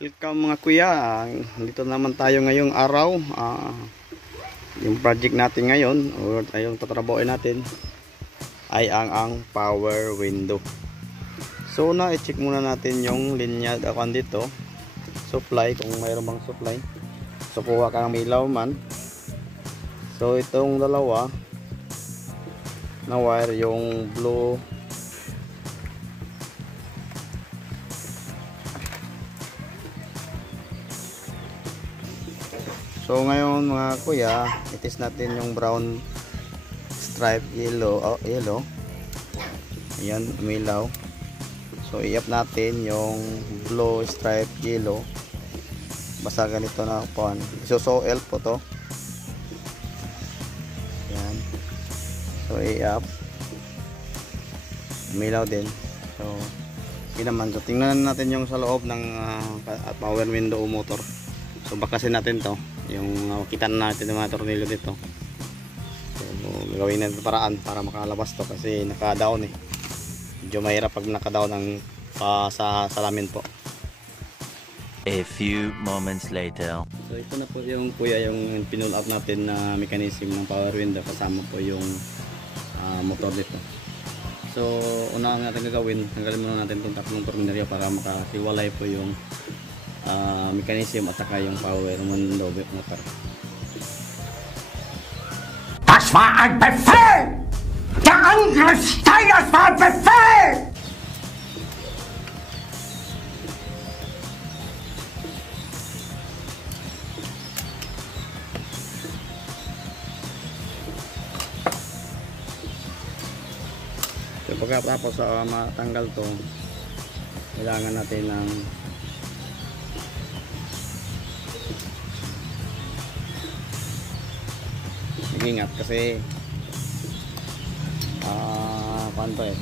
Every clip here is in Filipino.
Welcome mga kuya, dito naman tayo ngayong araw. Yung project natin ngayon o yung tatrabuhin natin ay ang power window. So i-check muna natin yung linya akan dito, supply, kung mayroon bang supply. So kuha ka ng ilaw man. So itong dalawa na wire, yung blue So ngayon mga kuya, itis natin yung brown stripe yellow. Ayan, umilaw. So i-up natin yung blue stripe yellow. Basta ganito na po. So L po to. Ayan. So i-up. Umilaw din. So yun naman. So tingnan natin yung sa loob ng power window motor. So baklasin natin to. Yung kita na natin yung mga tornilyo dito. So gawin natin paraan para makalabas to kasi naka-down eh. Medyo mahirap pag naka-down ang sa salamin po. A few moments later. So ito na po yung kuya, yung pinull up natin na mechanism ng power window, kasama po yung motor dito. So una natin gagawin, tanggalin muna natin itong tatlong tornilyo para makahiwalay po yung mechanism at saka yung power window motor. Das war ein Befehl! Der Angriff Steiners war ein Befehl! So pagkatapos matanggal to, kailangan natin ng ingat kasi paano eh,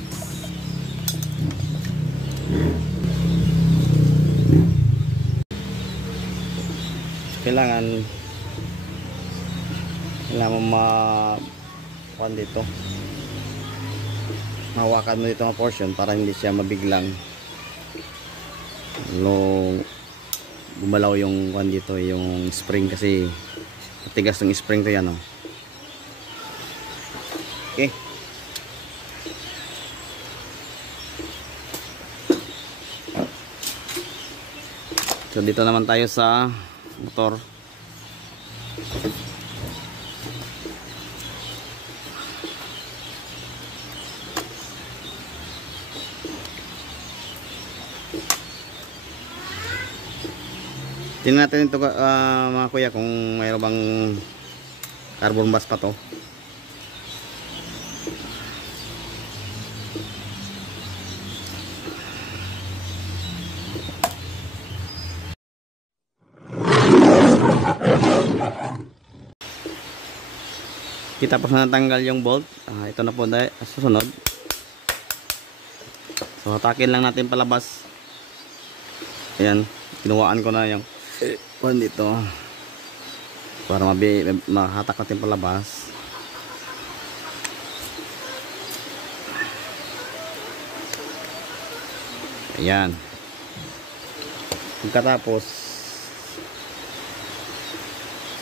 kailangan mo dito, mahawakan mo dito ang portion para hindi siya mabiglang gumalaw yung dito, yung spring, kasi matigas ng spring to yan. Okay. So dito naman tayo sa motor. Tingnan natin ito mga kuya kung mayroon bang carbon bus pa to. Kita pa na natanggal yung bolt. Ito na po dahil susunod. So hatakin lang natin palabas. Ayan, kinuhaan ko na yung dito para mahatak natin palabas. Ayan. Pagkatapos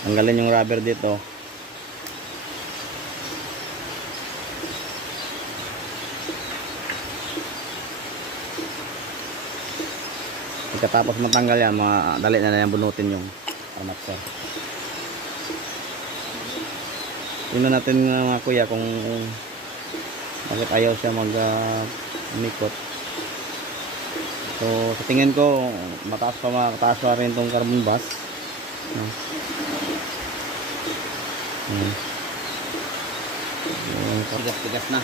tanggalin yung rubber dito. Pagkatapos matanggal yan, madali na yan bunutin yung armature. Tingnan natin mga kuya kung bakit ayaw siya umikot. So sa tingin ko mataas pa rin itong carbon bus. Tigas na.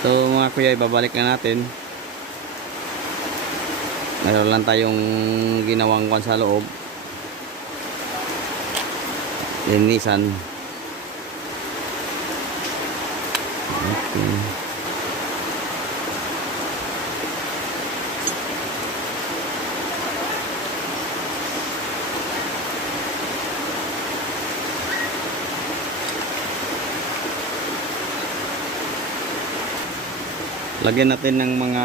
So mga kuya, ibabalik na natin. Mayroon lang tayong ginawang kwan sa loob, linisan. Okay. Lagyan natin ng mga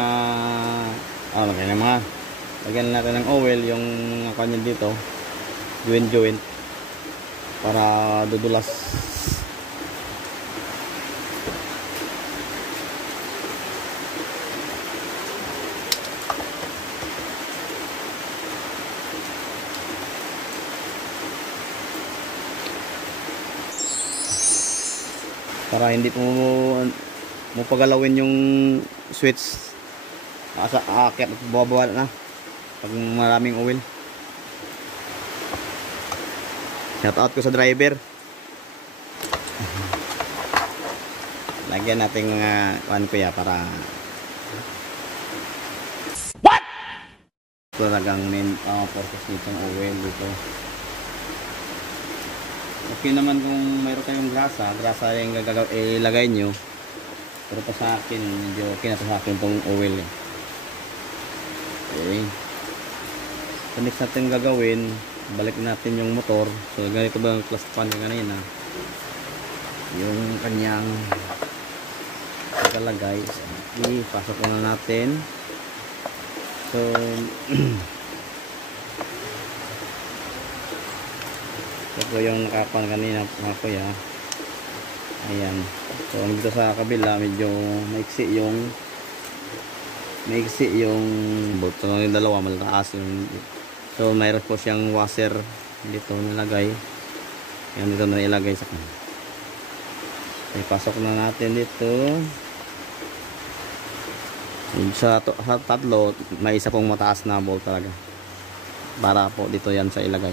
Lagyan ng mga, lagyan natin ng oil yung kanya dito, joint para dudulas. Para hindi mo pagalawin yung switch, aakyat at bababa na pag maraming oil. Shout out ko sa driver. Lagyan natin mga kuan kuya para what? Talagang main purpose nitong oil dito. Okay naman kung mayroon kayong grasa yung ilagay nyo. Pero pa sa akin, medyo okay na sa akin itong oil eh. Okay. So next natin gagawin, balik natin yung motor. So ganito ba yung clutch pan yung kanina? Yung kanyang pagkalagay. Ipasok na natin. So ito yung nakapan kanina mga kuya. Ayan. So dito sa kabila medyo maiksi yung bolt. So yung dalawa malataas yung, so mayroon po siyang washer dito nilagay. Ayan, dito na ilagay sa kanya. Ipasok na natin dito. Sa tatlo may isa pong mataas na bolt talaga para po dito yan sa ilagay.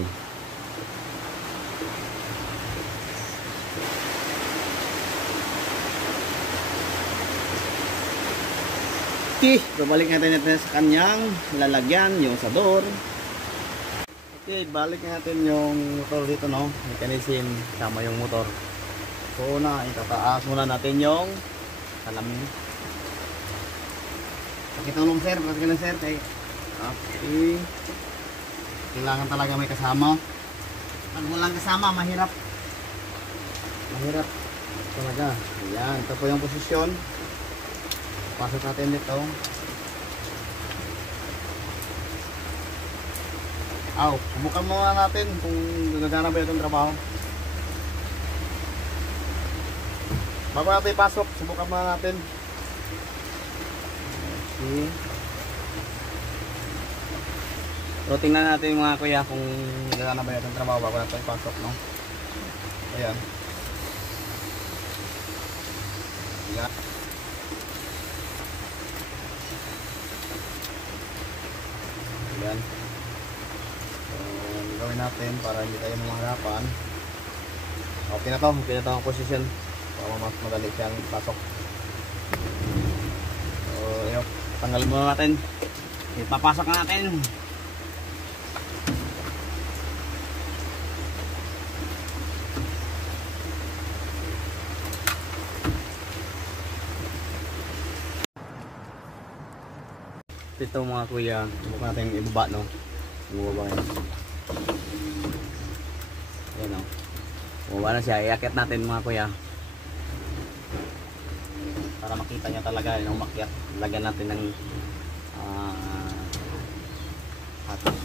Okay, babalik natin sa kanyang lalagyan, yung sador. Okay, balik natin yung motor dito, no? Mechanism, sama yung motor. So una, itataas muna natin yung salamin. Pakitulong sir, pakitulong sir. Okay. Kailangan talaga may kasama. Pag walang kasama, mahirap. Mahirap talaga. Ayan, ito po yung posisyon. Pasok natin dito. Subukan muna natin kung gagana ba itong trabaho. Bago natin ipasok, subukan muna natin. Okay. So tingnan natin mga kuya kung gagana ba itong trabaho bago natin ipasok, no? Ayan. Ayan. Ayan. So, gawin natin para hindi tayo mahirapan. Okay na to ang position para mas madali siyang pasok. So, yun, tanggalin muna natin. Ipapasok na natin. Ito mga kuya, subukan natin ibaba, no? Ibaba yan. Ayan, no? Ibaba na siya. Iakit natin mga kuya. Para makita niya talaga yung umakyat. Lagyan natin ng hati.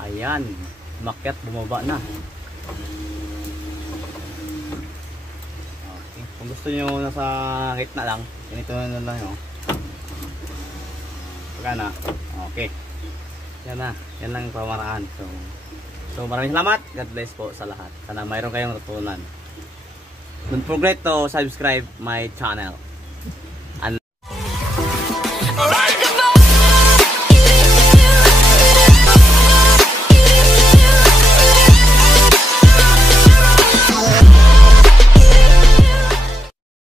Ayan. Umakyat, bumaba na. Okay. Kung gusto nyo nasa gitna lang, ganito na lang yun. Pagana. Okay. Yan na. Yan lang yung pamaraan. So maraming salamat. God bless po sa lahat. Sana mayroon kayong natutunan. Don't forget to subscribe my channel.